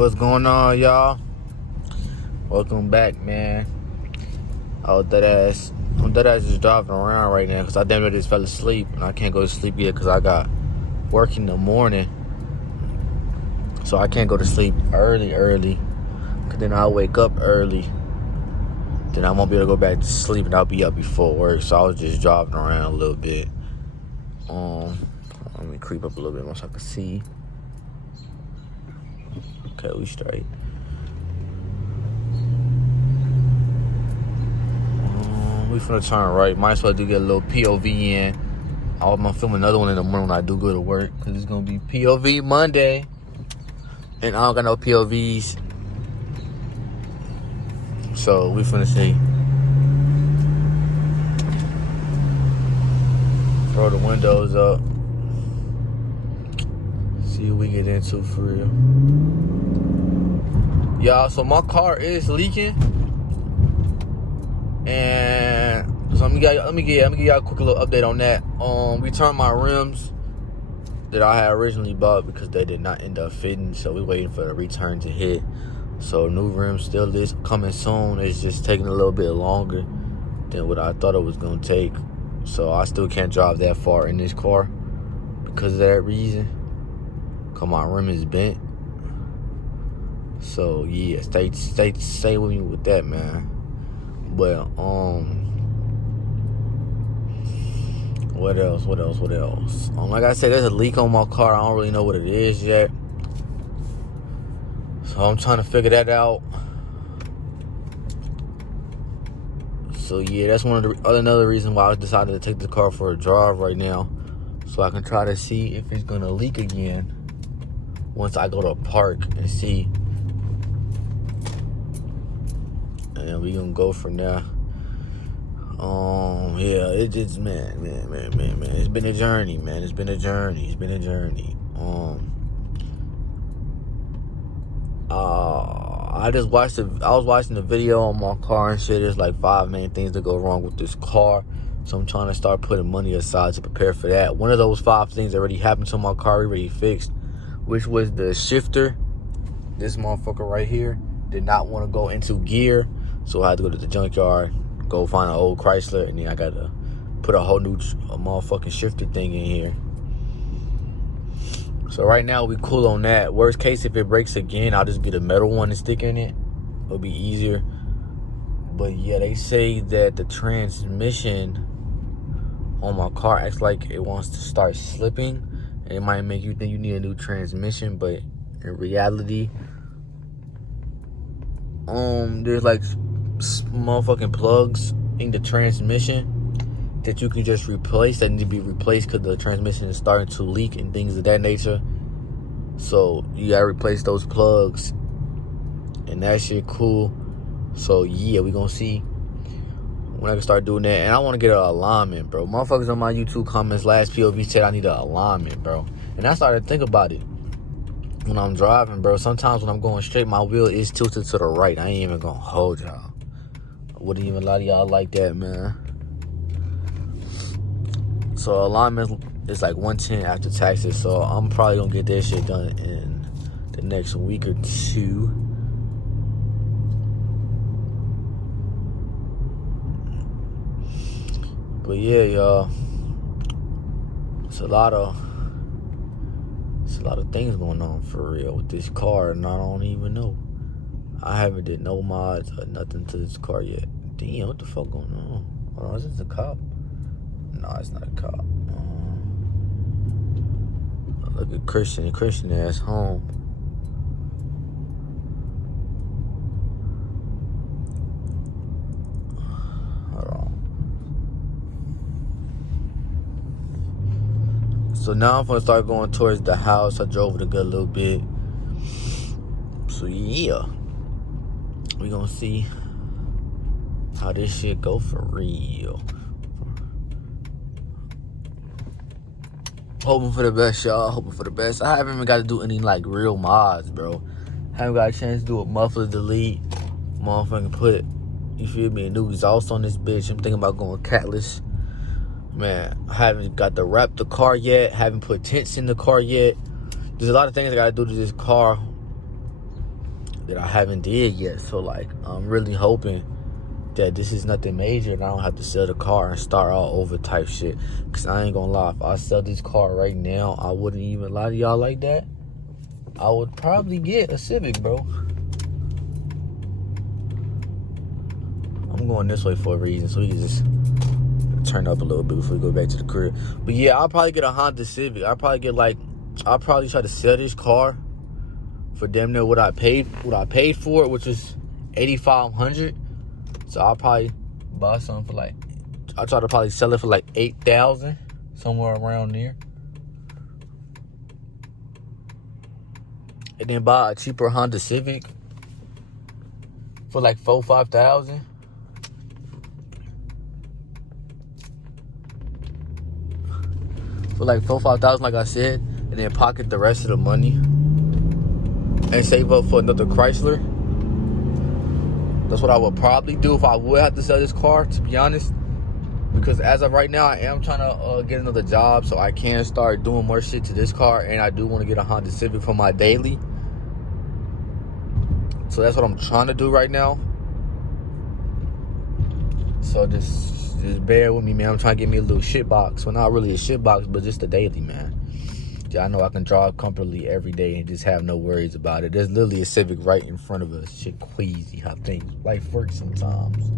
What's going on, y'all? Welcome back, man. I'm dead ass just driving around right now because I damn near just fell asleep and I can't go to sleep yet because I got work in the morning. So I can't go to sleep early because then I'll wake up early. Then I won't be able to go back to sleep and I'll be up before work. So I was just driving around a little bit. Let me creep up a little bit more so I can see. Okay, we straight. We finna turn right. Might as well do get a little POV in. I'm gonna film another one in the morning when I do go to work. Cause it's gonna be POV Monday. And I don't got no POVs. So we finna see. Throw the windows up. See what we get into for real. Y'all, so my car is leaking. And so let me give y'all a quick little update on that. We returned my rims that I had originally bought because they did not end up fitting. So we're waiting for the return to hit. So new rims still is coming soon. It's just taking a little bit longer than what I thought it was gonna take. So I still can't drive that far in this car because of that reason. Cause my rim is bent. So yeah, stay with me with that, man. But what else? Like I said, there's a leak on my car. I don't really know what it is yet. So I'm trying to figure that out. So yeah, that's another reason why I decided to take the car for a drive right now. So I can try to see if it's gonna leak again once I go to a park and see. And we gonna go from there. Yeah, it just man. It's been a journey, man. It's been a journey. I was watching the video on my car and shit. There's like 5 main things that go wrong with this car. So I'm trying to start putting money aside to prepare for that. One of those 5 things already happened to my car, already fixed, which was the shifter. This motherfucker right here did not want to go into gear. So I had to go to the junkyard, go find an old Chrysler, and then I got to put a whole new motherfucking shifter thing in here. So right now we cool on that. Worst case, if it breaks again, I'll just get a metal one and stick in it. It'll be easier. But yeah, they say that the transmission on my car acts like it wants to start slipping. And it might make you think you need a new transmission, but in reality, there's like motherfucking plugs in the transmission that you can just replace, that need to be replaced because the transmission is starting to leak and things of that nature. So you gotta replace those plugs, and that shit cool. So yeah, we gonna see when I can start doing that. And I want to get an alignment, bro. Motherfuckers on my YouTube comments last POV said I need an alignment, bro. And I started to think about it when I'm driving, bro. Sometimes when I'm going straight, my wheel is tilted to the right. I ain't even gonna hold y'all. I wouldn't even lie to y'all like that, man. So alignment is like $110 after taxes. So I'm probably gonna get that shit done in the next week or 2. But yeah, y'all, it's a lot of things going on for real with this car, and I don't even know. I haven't did no mods or nothing to this car yet. Damn, what the fuck going on? Hold on, is this a cop? No, it's not a cop. Look at Christian ass home. Hold on. So now I'm gonna start going towards the house. I drove it a good little bit. So yeah, we gonna see how this shit go for real. Hoping for the best, y'all. Hoping for the best. I haven't even got to do any like real mods, bro. Haven't got a chance to do a muffler delete. Motherfucking put, you feel me, a new exhaust on this bitch. I'm thinking about going catless. Man, I haven't got to wrap the car yet. Haven't put tents in the car yet. There's a lot of things I got to do to this car that I haven't did yet. So like, I'm really hoping that this is nothing major and I don't have to sell the car and start all over type shit. Cause I ain't gonna lie, if I sell this car right now, I wouldn't even lie to y'all like that. I would probably get a Civic, bro. I'm going this way for a reason, so we can just turn up a little bit before we go back to the crib. But yeah, I'll probably get a Honda Civic. I'll probably try to sell this car for damn near what I paid for it, which was $8,500. So I'll probably buy something for like, I'll try to probably sell it for like $8,000, somewhere around there. And then buy a cheaper Honda Civic for like $4,000-$5,000. For like $4,000-$5,000, like I said, and then pocket the rest of the money and save up for another Chrysler. That's what I would probably do if I would have to sell this car, to be honest. Because as of right now, I am trying to get another job so I can start doing more shit to this car. And I do want to get a Honda Civic for my daily. So that's what I'm trying to do right now. So just bear with me, man. I'm trying to get me a little shit box. Well, not really a shit box, but just a daily, man. I know I can drive comfortably every day and just have no worries about it. There's literally a Civic right in front of us. Shit crazy how things life works sometimes.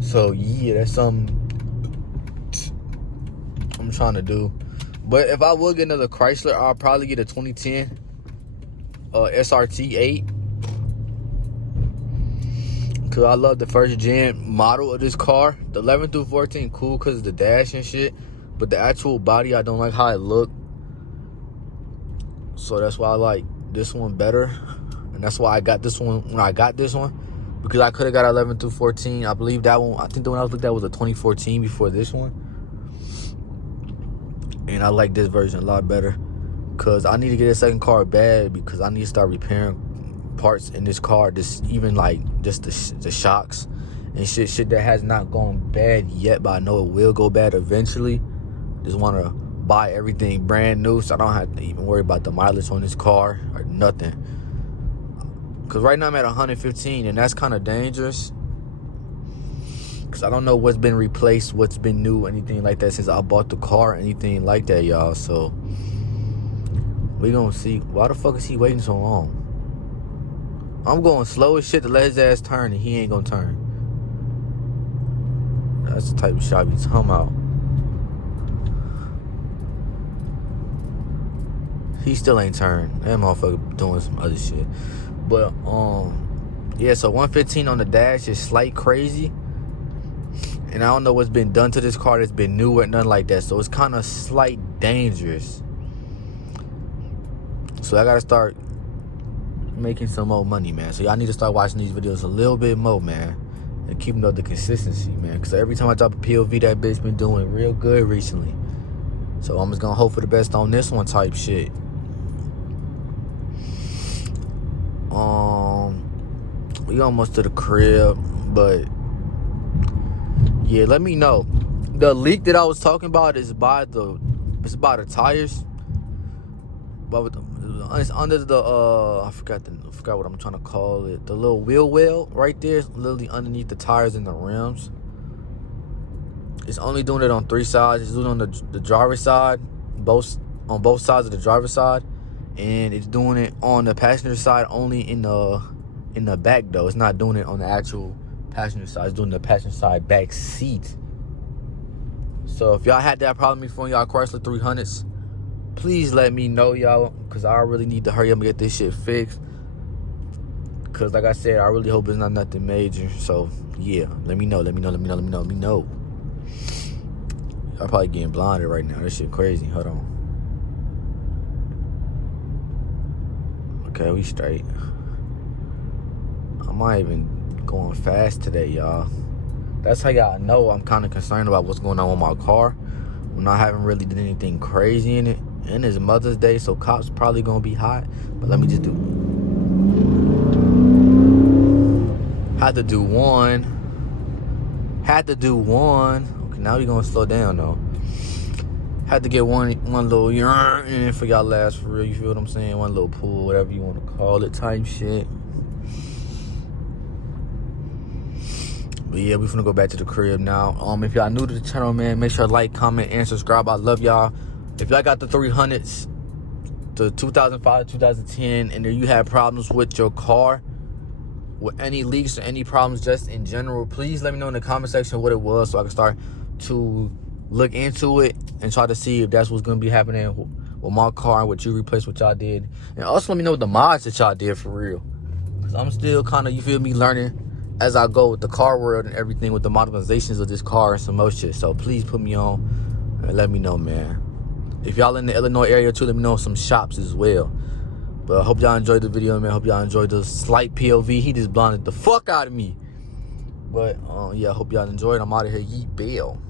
So yeah, that's something I'm trying to do. But if I would get another Chrysler, I'll probably get a 2010 SRT 8. Cause I love the first gen model of this car. The 11 through 14 cool because of the dash and shit. But the actual body, I don't like how it look. So that's why I like this one better. And that's why I got this one when I got this one. Because I could have got 11 through 14. I believe that one, I think the one I was looking at was a 2014 before this one. And I like this version a lot better. Because I need to get a second car bad. Because I need to start repairing parts in this car. Just even like just the shocks and shit that has not gone bad yet. But I know it will go bad eventually. Just want to buy everything brand new so I don't have to even worry about the mileage on this car or nothing. Because right now I'm at 115 and that's kind of dangerous. Because I don't know what's been replaced, what's been new, anything like that since I bought the car, anything like that, y'all. So we gonna see. Why the fuck is he waiting so long? I'm going slow as shit to let his ass turn and he ain't gonna turn. That's the type of shot he's talking about. He still ain't turned. That motherfucker doing some other shit. But, yeah, so 115 on the dash is slight crazy. And I don't know what's been done to this car that's been new or nothing like that. So it's kind of slight dangerous. So I got to start making some more money, man. So y'all need to start watching these videos a little bit more, man. And keeping up the consistency, man. Because every time I drop a POV, that bitch been doing real good recently. So I'm just going to hope for the best on this one type shit. We almost to the crib, but yeah, let me know. The leak that I was talking about is by the tires, but it's under the I forgot what I'm trying to call it. The little wheel well right there, is literally underneath the tires and the rims. It's only doing it on 3 sides. It's doing it on the driver's side, on both sides of the driver's side, and it's doing it on the passenger side only in the back though. It's not doing it on the actual passenger side. It's doing the passenger side back seat. So if y'all had that problem before, y'all Chrysler 300s, please let me know, y'all, because I really need to hurry up and get this shit fixed. Because like I said, I really hope it's not nothing major. So yeah, let me know. I'm probably getting blinded right now. This shit crazy. Hold on. Okay, we straight. I'm not even going fast today, y'all. That's how y'all know I'm kind of concerned about what's going on with my car. When I haven't really did anything crazy in it. And it's Mother's Day, so cops probably gonna be hot. But let me just do. Had to do one. Okay, now we gonna slow down though. Had to get one little urine for y'all last for real. You feel what I'm saying? One little pool, whatever you want to call it, type shit. But yeah, we finna go back to the crib now. If y'all new to the channel, man, make sure to like, comment, and subscribe. I love y'all. If y'all got the 300s, the 2005, 2010, and then you have problems with your car, with any leaks or any problems just in general, please let me know in the comment section what it was so I can start to look into it and try to see if that's what's gonna be happening with my car and what you replaced, what y'all did. And also let me know the mods that y'all did for real. Cause I'm still kind of, you feel me, learning as I go with the car world and everything with the modifications of this car and some more shit. So please put me on and let me know, man. If y'all in the Illinois area too, let me know some shops as well. But I hope y'all enjoyed the video, man. Hope y'all enjoyed the slight POV. He just blinded the fuck out of me. But yeah, I hope y'all enjoyed. I'm out of here. Yeet bail.